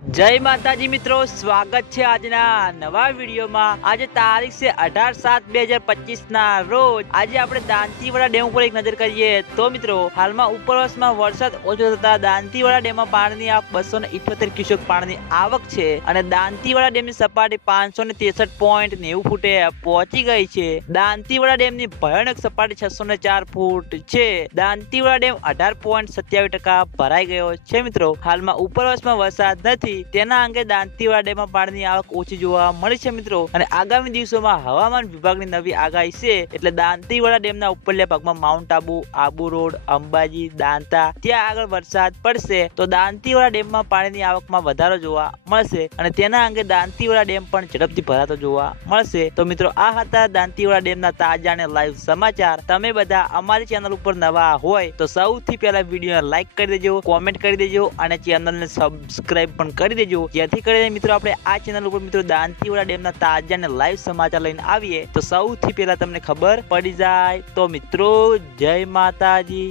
जय माताजी मित्रों, स्वागत है આજના નવા વિડીયોમાં। આજે તારીખ છે 18/7/2025 ના રોજ આજે આપણે દાંતીવાડા ડેમ ઉપર એક નજર કરીએ તો મિત્રો હાલમાં ઉપરવાસમાં વરસાદ ઓછો થતા દાંતીવાડા ડેમમાં પાણીની આવક 278 ક્યુસેક પાણીની આવક છે અને દાંતીવાડા ડેમની સપાટી 563.90 ફૂટે પહોંચી ગઈ છે। દાંતીવાડા ડેમની ભયાનક સપાટી 604 ફૂટ છે। દાંતીવાડા ડેમ 18.27% ભરાઈ ગયો છે। મિત્રો હાલમાં ઉપરવાસમાં વરસાદ નથી, તેના અંગે દાંતીવાડા ડેમમાં પાણીની આવક ઓછી જોવા મળી છે મિત્રો। અને આગામી દિવસોમાં હવામાન વિભાગની નવી આગાહી છે, એટલે દાંતીવાડા ડેમના ઉપરલા ભાગમાં માઉન્ટ આબુ, આબુ રોડ, અંબાજી, દાંતા ત્યાં આગળ વરસાદ પડશે તો દાંતીવાડા ડેમમાં પાણીની આવકમાં વધારો જોવા મળશે અને તેના અંગે દાંતીવાડા ડેમ પણ ઝડપથી ભરાતો જોવા મળશે। તો મિત્રો આ હતા દાંતીવાડા ડેમના તાજા અને લાઈવ સમાચાર। તમે બધા અમારી ચેનલ ઉપર નવા હોય તો સૌથી પહેલા વિડીયોને લાઈક કરી દેજો, કોમેન્ટ કરી દેજો અને ચેનલને સબસ્ક્રાઇબ પણ કરી દેજો, જેથી કરીને મિત્રો આપણે આ ચેનલ ઉપર મિત્રો દાંતીવાડા ડેમના તાજા અને લાઈવ સમાચાર લઈને આવીએ તો સૌથી પહેલા તમને ખબર પડી જાય। તો મિત્રો જય માતાજી।